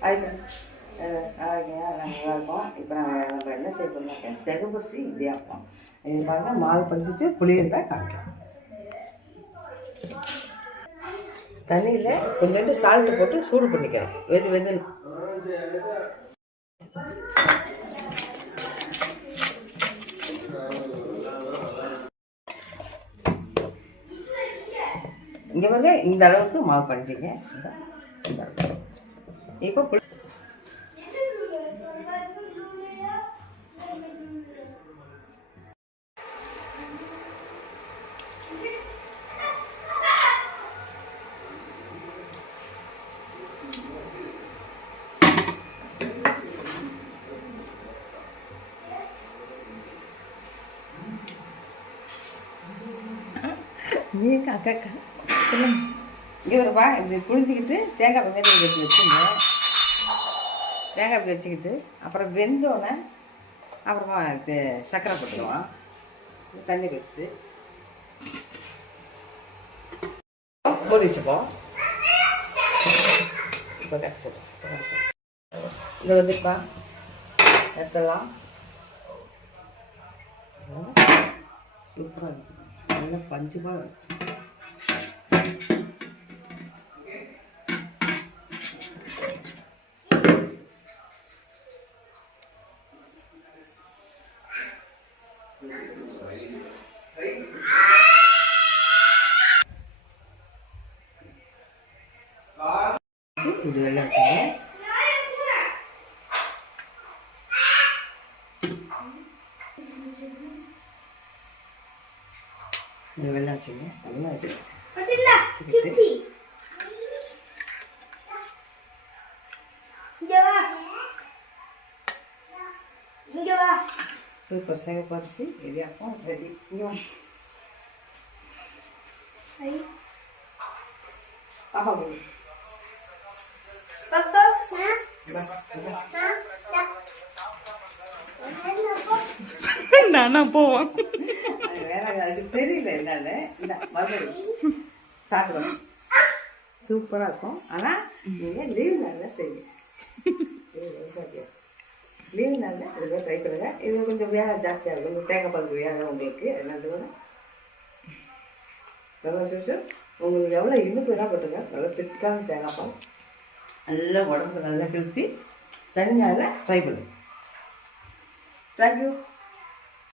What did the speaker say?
அது ஆரோக்கியம் நல்லா இருக்கோம் இப்போ நம்ம நம்ம என்ன செய்ய போகிறோம்னாக்க செகப்பரிசி இடியாப்பம் இது பாருங்க மாவு பறிச்சிட்டு புளியிருந்தால் காமிக்கலாம் தண்ணியில் கொஞ்சோண்டு சால்ட்டு போட்டு சூடு பண்ணிக்கிறேன் வெது வெது இங்கே வந்து இந்த அளவுக்கு மாவு பண்ணிச்சிங்க இப்போ ഇപ്പോൾ ഫുൾ ini kakak, kakak. இங்கே வருவா இப்படி புழிஞ்சிக்கிட்டு தேங்காய் வெங்காயத்தை வச்சு வச்சுங்க. தேங்காய் இப்படி வச்சுக்கிட்டு அப்புறம் வெந்தோடனே அப்புறமா இது சர்க்கரை போட்டுருவோம் தண்ணி வச்சுட்டு. மூடி வச்சுப்போம். இப்போ இது வந்துப்பா எடுத்துடலாம் சூப்பராக இருந்துச்சு. நல்லா பஞ்சு போல இருந்துச்சு இது வெள்ளை வச்சுங்க இது வெள்ளை வச்சுங்க நல்லா வச்சு வச்சுக்கிட்டு சூப்பர் சிகப்பரிசி இடியாப்பம் ரெடி. பாப்பா போடு. நானா போவோம் வேற அது தெரியல மறுபடி சாப்பிடுவோம் சூப்பராக இருக்கும் ஆனால் நீங்கள் லீவ் நாளில் செய்யுங்க லீவ் நாளில் இதுவே ட்ரை பண்ணுங்கள் இது கொஞ்சம் வேலை ஜாஸ்தியாக இருக்கும். இந்த தேங்காய் பால் வேலை உங்களுக்கு. என்னது நல்லா சுஷு உங்களுக்கு எவ்வளோ இனிப்பு வேணால் போட்டுங்க. நல்லா திக்கான தேங்காய் பால். நல்லா உடம்பு நல்லா ஹெல்த்தி தனியாக ட்ரை பண்ணுங்கள் தேங்க்யூ